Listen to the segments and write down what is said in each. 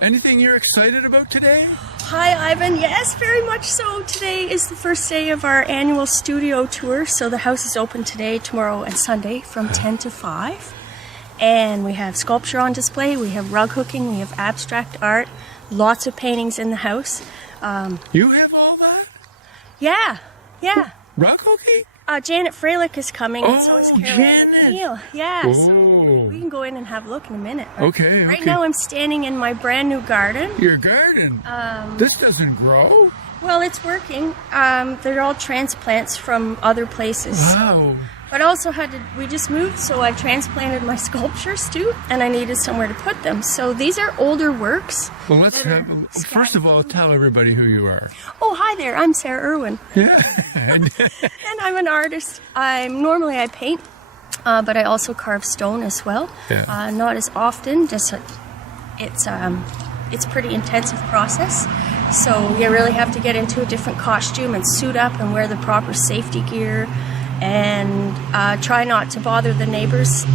Anything you're excited about today? Hi, Ivan. Yes, very much so. Today is the first day of our annual studio tour. So the house is open today, tomorrow, and Sunday from 10 to 5. And we have sculpture on display, we have rug hooking, we have abstract art, lots of paintings in the house. You have all that? Yeah. Rug hooking? Janet Freilich is coming, and so is Caroline McNeil. Yeah, Oh. so we can go in and have a look in a minute. Okay. Right now I'm standing in my brand new garden. Your garden? This doesn't grow? Well, it's working. They're all transplants from other places. Wow. But also we just moved, so I transplanted my sculptures too, and I needed somewhere to put them. So these are older works. Well, first of all, tell everybody who you are. Oh, hi there. I'm Sarah Irwin. Yeah. And I'm an artist. Normally I paint, but I also carve stone as well. Yeah. Not as often. It's a pretty intensive process. So you really have to get into a different costume and suit up and wear the proper safety gear. And try not to bother the neighbors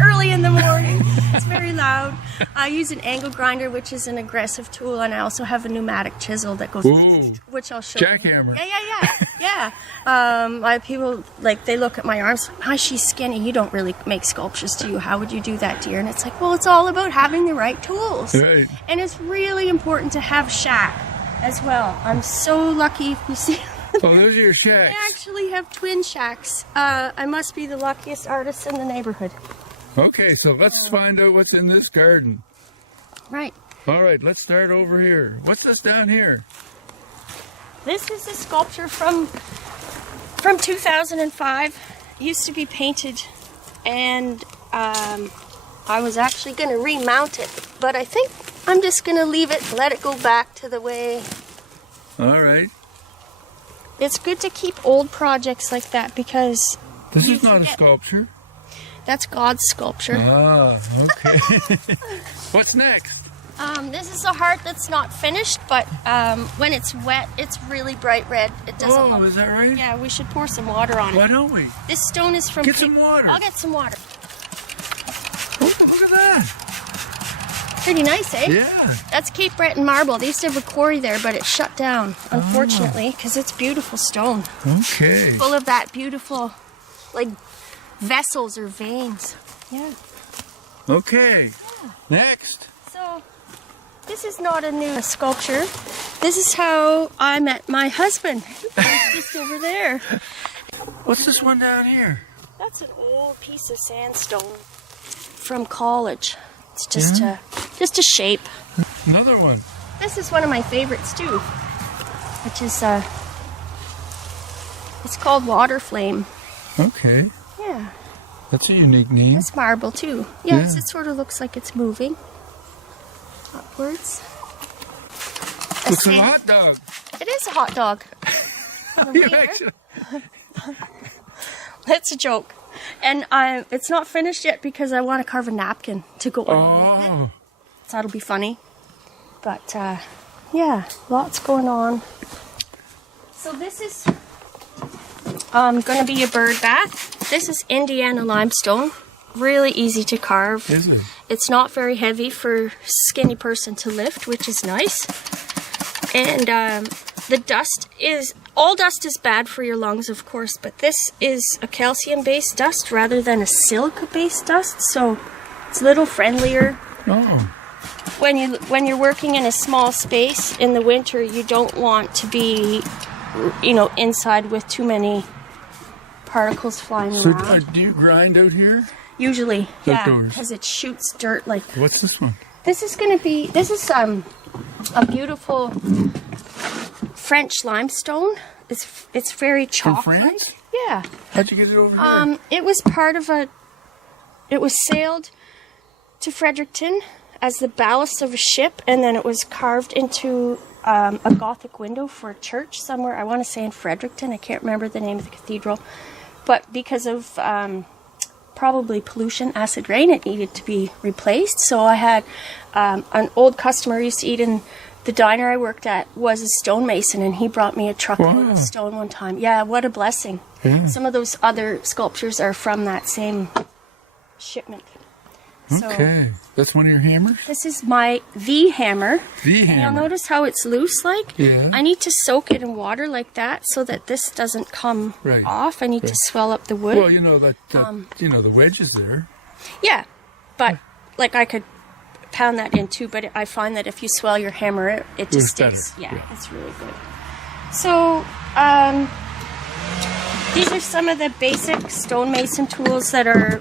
early in the morning. It's very loud. I use an angle grinder, which is an aggressive tool, and I also have a pneumatic chisel that goes, which I'll show Jackhammer. you. Yeah. People, they look at my arms, hi, she's skinny, you don't really make sculptures, do you? How would you do that, dear? And it's like, well, it's all about having the right tools. Right. And it's really important to have shack as well. I'm so lucky if you see... Oh, those are your shacks. I actually have twin shacks. I must be the luckiest artist in the neighborhood. Okay, so let's find out what's in this garden. Right. All right, let's start over here. What's this down here? This is a sculpture from 2005. It used to be painted, and I was actually going to remount it, but I think I'm just going to leave it, let it go back to the way. All right. It's good to keep old projects like that because... This is not a sculpture. That's God's sculpture. Ah, okay. What's next? This is a heart that's not finished, but when it's wet, it's really bright red. It doesn't look... is that right? Yeah, we should pour some water on it. Why don't we? This stone is from... Get some water. I'll get some water. Oh, look at that. Pretty nice, eh? Yeah. That's Cape Breton marble. They used to have a quarry there, but it shut down, unfortunately, because it's beautiful stone. Okay. Full of that beautiful, vessels or veins. Yeah. Okay. Yeah. Next. So, this is not a new sculpture. This is how I met my husband. He's just over there. What's this one down here? That's an old piece of sandstone from college. It's just a shape. Another one. This is one of my favorites too, which is it's called Water Flame. Okay. Yeah. That's a unique name. It's marble too. Yes, it sort of looks like it's moving upwards. Looks like a hot dog. It is a hot dog. That's a joke. And it's not finished yet because I want to carve a napkin to go underneath it. So that'll be funny. But, yeah, lots going on. So this is going to be a bird bath. This is Indiana limestone. Really easy to carve. Is it? It's not very heavy for a skinny person to lift, which is nice. And the dust is... All dust is bad for your lungs, of course, but this is a calcium-based dust rather than a silica-based dust, so it's a little friendlier. Oh. When you're working in a small space in the winter, you don't want to be, inside with too many particles flying around. So do you grind out here? Usually, yeah, Outdoors. because it shoots dirt like... What's this one? This is a beautiful French limestone. It's very chalk. From France? Yeah. How'd you get it over here? It was part of it was sailed to Fredericton as the ballast of a ship, and then it was carved into a Gothic window for a church somewhere, I want to say in Fredericton. I can't remember the name of the cathedral. But because of probably pollution, acid rain, it needed to be replaced. So I had an old customer who used to eat in the diner I worked at was a stonemason, and he brought me a truckload of stone one time. Yeah, what a blessing. Yeah. Some of those other sculptures are from that same shipment. Okay. That's one of your hammers? This is my V hammer. The And hammer. you'll notice how it's loose like? Yeah. I need to soak it in water like that so that this doesn't come Right. off. I need to Right. swell up the wood. Well, you know that the wedge is there. Yeah, but like I could pound that in too, but I find that if you swell your hammer, it just better. stays. Yeah, Yeah. it's really good. So, these are some of the basic stonemason tools that are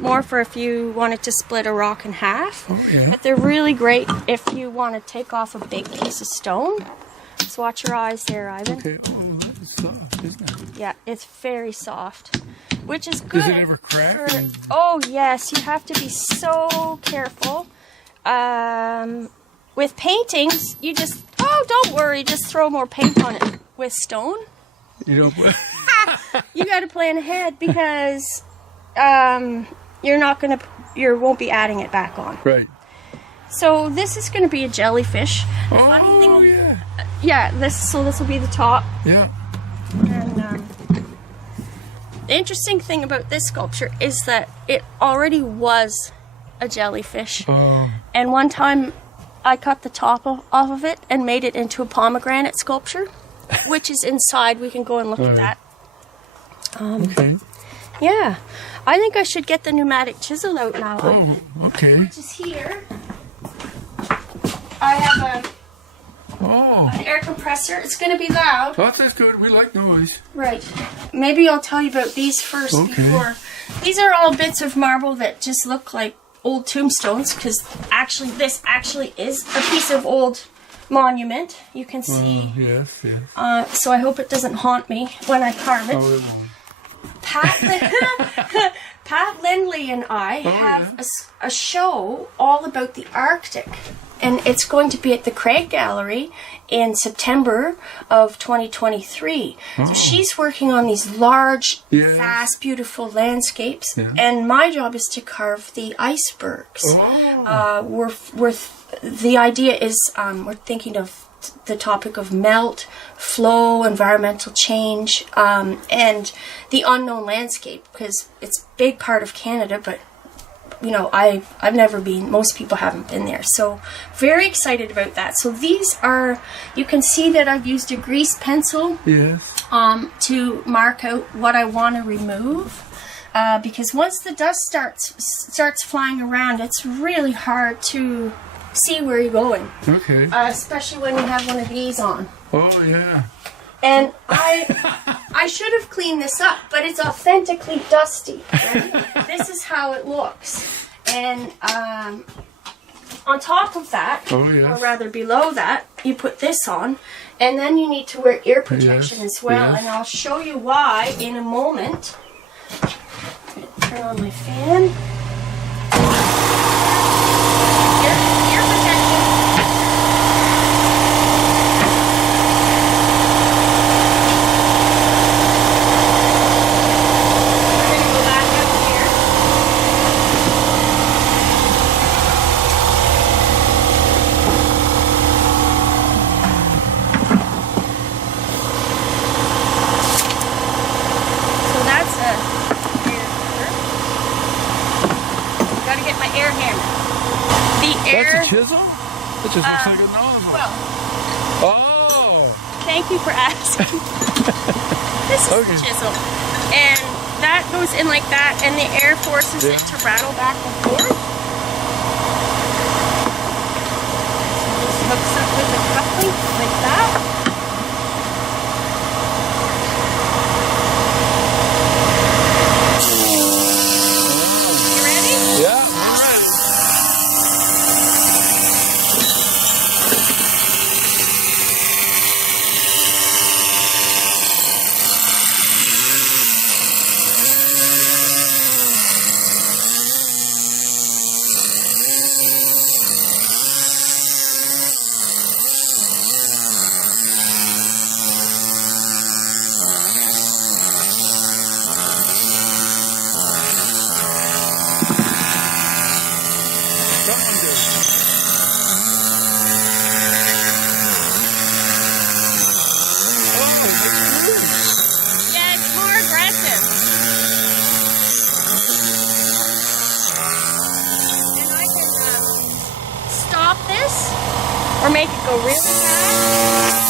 more for if you wanted to split a rock in half. Oh, yeah. But they're really great if you want to take off a big piece of stone. Just watch your eyes there, Ivan. Okay. Oh, that's soft, isn't it? Yeah, it's very soft, which is good. Does it ever crack? Oh, yes, you have to be so careful. With paintings, you just, don't worry, just throw more paint on it. With stone, You don't. you got to plan ahead because you won't be adding it back on. Right. So this is going to be a jellyfish. Oh, yeah. Yeah, this will be the top. Yeah. And the interesting thing about this sculpture is that it already was a jellyfish. Oh. And one time I cut the top off of it and made it into a pomegranate sculpture, which is inside. We can go and look at that. Okay. Yeah. I think I should get the pneumatic chisel out now. Oh, okay. Which is here. I have an air compressor. It's going to be loud. That's good. We like noise. Right. Maybe I'll tell you about these first before. These are all bits of marble that just look like old tombstones because this actually is a piece of old monument. You can see. Yes, yes. So I hope it doesn't haunt me when I carve it. Oh, it won't. Pat Lindley and I have a show all about the Arctic. And it's going to be at the Craig Gallery in September of 2023. So she's working on these large, vast, beautiful landscapes. Yeah. And my job is to carve the icebergs. The idea is we're thinking of the topic of melt, flow, environmental change, and the unknown landscape, because it's a big part of Canada, but you know, I've never been, most people haven't been there. So very excited about that. So these are, you can see that I've used a grease pencil to mark out what I want to remove. Because once the dust starts flying around, it's really hard to see where you're going. Okay. Especially when you have one of these on. Oh, yeah. And I should have cleaned this up, but it's authentically dusty. Right? This is how it looks. And on top of that, or rather below that, you put this on. And then you need to wear ear protection as well. And I'll show you why in a moment. Turn on my fan. Ear protection. We're going to go back up here. So that's a ear cover. Gotta get my air hammer. The air. That's a chisel? That just looks like a nozzle. Well, Oh! thank you for asking. This is the chisel. And that goes in like that, and the air forces it to rattle back and forth. So this hooks up with the coupling like that. You ready? Yeah, I'm ready. or make it go really fast.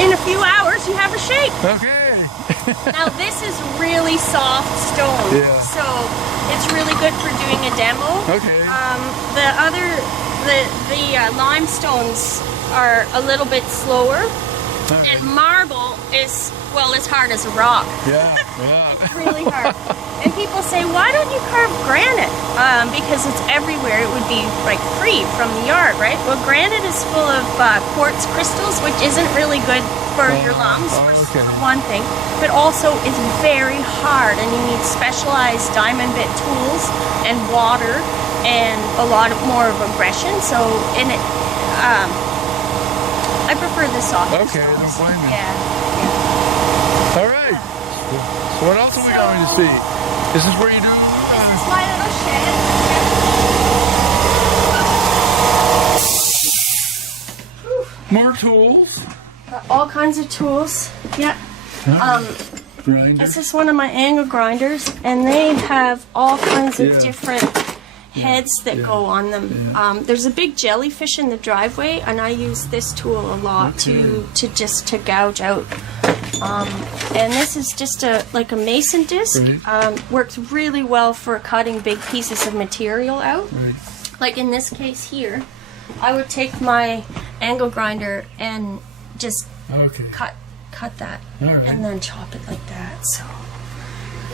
In a few hours, you have a shape. Okay. Now this is really soft stone, Yeah. so it's really good for doing a demo. Okay. The limestones are a little bit slower, Okay. and marble is, well, as hard as a rock. Yeah. Yeah. It's really hard. And people say, why don't you carve granite? Because it's everywhere. It would be like free from the yard, right? Well, granite is full of quartz crystals, which isn't really good for your lungs, for one thing, but also is very hard, and you need specialized diamond bit tools and water and a lot more of aggression. So, in it, I prefer the soft. Okay, no blame me. Yeah. All right. So what else are we going to see? Is this where you do? This is my little shed. More tools. Got all kinds of tools. Yeah. Grinder. This is one of my angle grinders, and they have all kinds of different heads that go on them. Yeah. There's a big jellyfish in the driveway, and I use this tool a lot to gouge out. And this is just like a mason disc. Right. Works really well for cutting big pieces of material out. Right. Like in this case here, I would take my angle grinder and just cut that, All right. and then chop it like that. So,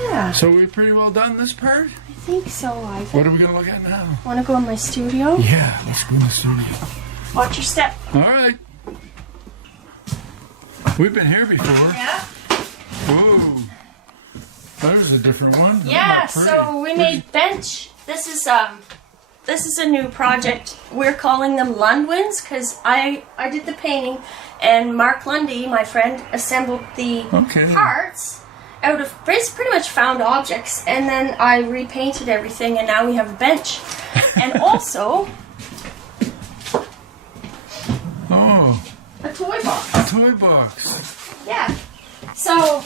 yeah. So we've pretty well done this part? I think so, Ivan. What are we going to look at now? Want to go in my studio? Yeah, let's go in the studio. Watch your step. All right. We've been here before. Yeah. Ooh. There's a different one. Yeah, Oh, pretty. so we made bench. This is a new project. We're calling them Lundwins because I did the painting, and Mark Lundy, my friend, assembled the parts out of pretty much found objects, and then I repainted everything, and now we have a bench. And also a toy box. A toy box. Yeah. So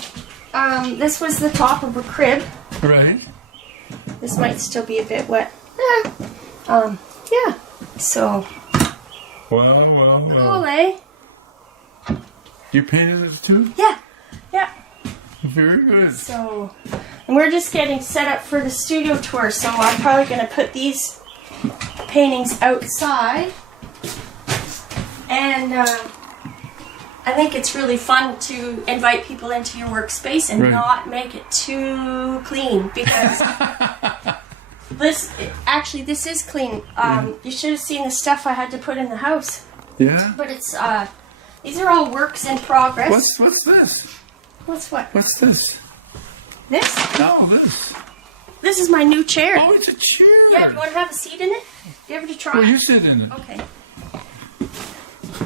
this was the top of a crib. Right. This might still be a bit wet. Yeah. So. Well. Cool, eh? You painted it too? Yeah. Yeah. Very good. So, and we're just getting set up for the studio tour, so I'm probably going to put these paintings outside. And I think it's really fun to invite people into your workspace and not make it too clean, because this is clean. You should have seen the stuff I had to put in the house. Yeah? But it's these are all works in progress. What's this? What's what? What's this? This? No, this. This is my new chair. Oh, it's a chair. Yeah, do you want to have a seat in it? Give it a try. Well, you sit in it. Okay.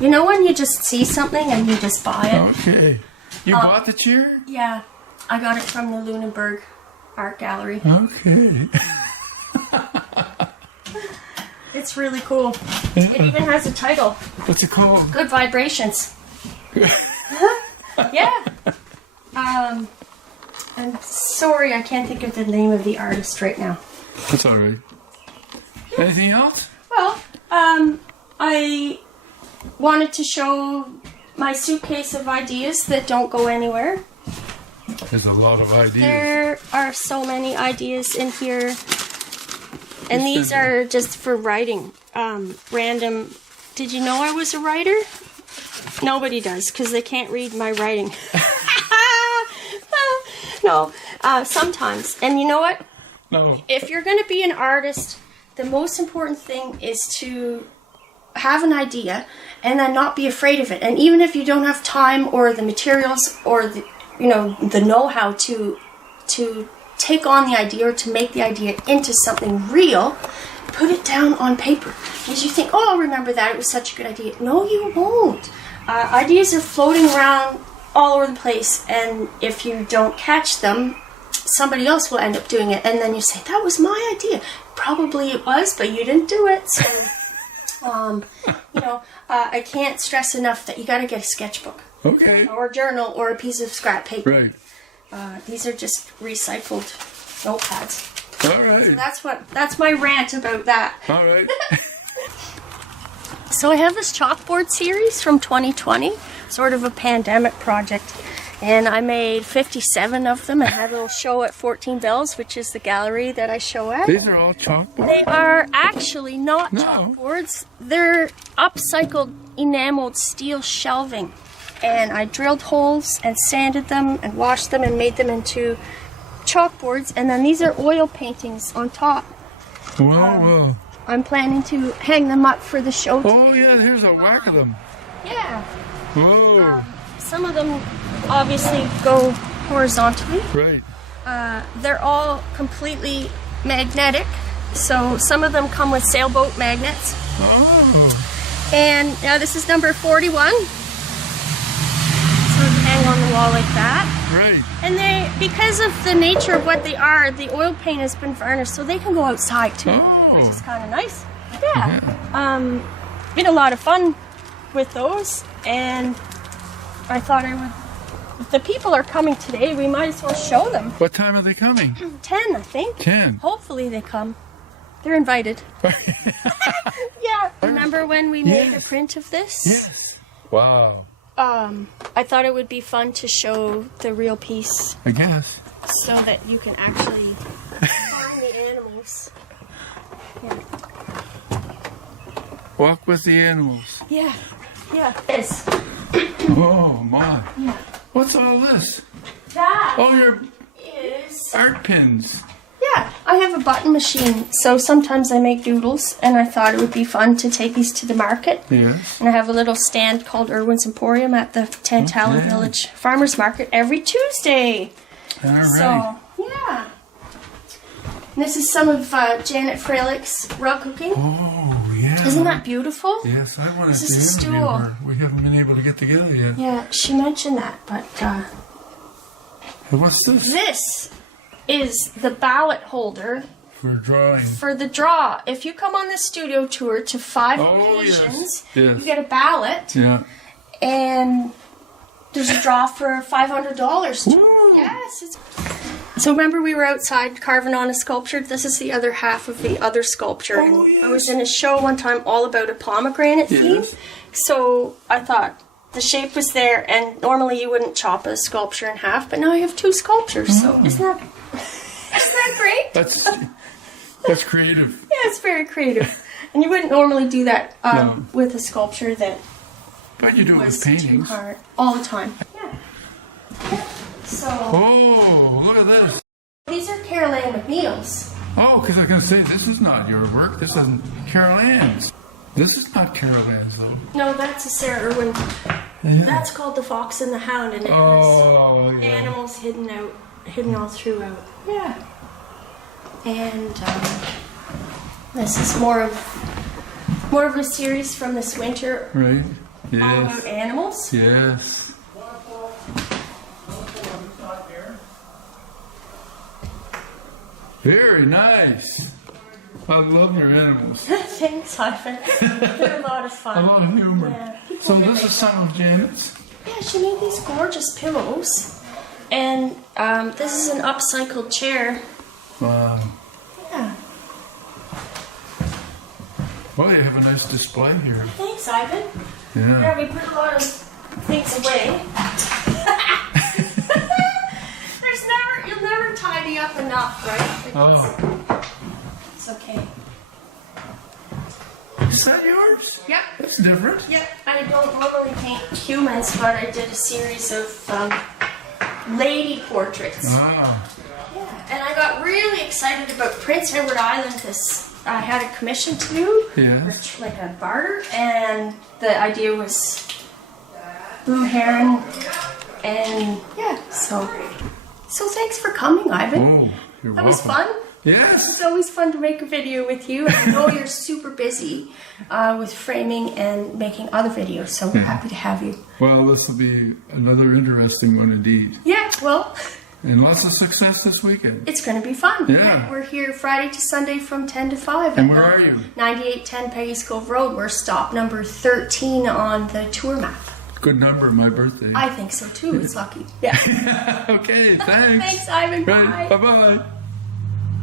You know when you just see something and you just buy it? Okay. You bought the chair? Yeah. I got it from the Lunenburg Art Gallery. Okay. It's really cool. It even has a title. What's it called? Good Vibrations. Yeah. I'm sorry, I can't think of the name of the artist right now. That's all right. Anything else? Well, I wanted to show my suitcase of ideas that don't go anywhere. There's a lot of ideas. There are so many ideas in here. And these are just for writing. Random. Did you know I was a writer? Nobody does, because they can't read my writing. No, sometimes. And you know what? No. If you're going to be an artist, the most important thing is to have an idea and then not be afraid of it. And even if you don't have time or the materials or the, the know-how to take on the idea or to make the idea into something real, put it down on paper. Because you think, oh, I'll remember that. It was such a good idea. No, you won't. Ideas are floating around all over the place, and if you don't catch them, somebody else will end up doing it, and then you say, that was my idea. Probably it was, but you didn't do it. So, I can't stress enough that you got to get a sketchbook. Okay. Or a journal or a piece of scrap paper. Right. These are just recycled notepads. All right. So that's my rant about that. All right. So I have this chalkboard series from 2020, sort of a pandemic project. And I made 57 of them. I had a little show at 14 Bells, which is the gallery that I show at. These are all chalkboards? They are actually not chalkboards. They're upcycled enameled steel shelving. And I drilled holes and sanded them and washed them and made them into chalkboards. And then these are oil paintings on top. Whoa. I'm planning to hang them up for the show. Oh, yeah, here's a whack of them. Yeah. Whoa. Some of them obviously go horizontally. Right. They're all completely magnetic. So some of them come with sailboat magnets. Oh. And now this is number 41. So they hang on the wall like that. Right. And they, because of the nature of what they are, the oil paint has been varnished, so they can go outside too, which is kind of nice. Yeah. Been a lot of fun with those, and I thought I would. If the people are coming today, we might as well show them. What time are they coming? 10, I think. 10. Hopefully they come. They're invited. Yeah. Remember when we made a print of this? Yes. Wow. I thought it would be fun to show the real piece. I guess. So that you can actually find the animals. Yeah. Walk with the animals. Yeah. This. Oh, my. Yeah. What's all this? That Oh, your is... art pins. Yeah, I have a button machine, so sometimes I make doodles, and I thought it would be fun to take these to the market. Yes. And I have a little stand called Irwin's Emporium at the Tantala Village Farmers Market every Tuesday. All right. So, yeah. And this is some of Janet Freilich's rug cooking. Oh, yeah. Isn't that beautiful? Yes, I wanted This to is a interview stool. her. We haven't been able to get together yet. Yeah, she mentioned that, but Hey, what's this? this is the ballot holder For drawing. for the draw. If you come on the studio tour to 5 Oh, occasions, yes. you get a ballot, Yeah. and there's a draw for $500. Woo. Yes. So remember we were outside carving on a sculpture? This is the other half of the other sculpture. Oh, And yes. I was in a show one time all about a pomegranate theme. Yes. So I thought the shape was there, and normally you wouldn't chop a sculpture in half, but now I have 2 sculptures. So isn't that great? That's creative. Yeah, it's very creative. And you wouldn't normally do that No. with a sculpture that But you do it was with too paintings. hard all the time. Yeah. So Oh, look at this. these are Carol Ann McNeil's. Oh, because I was going to say, this is not your work. This isn't Carol Ann's. This is not Carol Ann's, though. No, that's a Sarah Irwin. Yeah. That's called The Fox and the Hound, and it has Oh, yeah. animals hidden all throughout. Yeah. And this is more of a series from this winter Right. all about Yes. animals. Yes. Very nice. I love your animals. Thanks, Ivan. They're a lot of fun. A lot of humor. Yeah, people So really this is some of Janet's. Yeah, she made these gorgeous pillows. And this is an upcycled chair. Wow. Yeah. Well, you have a nice display here. Thanks, Ivan. Yeah. Yeah, we put a lot of things away. You'll never tidy up enough, right? Oh. It's okay. Is that yours? Yep. That's different. Yep. I don't normally paint humans, but I did a series of lady portraits. Ah. Yeah. And I got really excited about Prince Edward Island because I had a commission to do, Yes. like a barter, and the idea was blue heron, and yeah, so thanks for coming, Ivan. Oh, you're That welcome. was fun. Yes. It's always fun to make a video with you. And I know you're super busy with framing and making other videos, so we're happy to have you. Well, this will be another interesting one indeed. Yeah, well, And lots of success this weekend. it's going to be fun. Yeah. We're here Friday to Sunday from 10 to 5. And where are you? 9810 Peggy's Cove Road. We're stop number 13 on the tour map. Good number, my birthday. I think so too. It's lucky. Yeah. Okay, thanks. Thanks, Ivan. Right, Bye. bye-bye.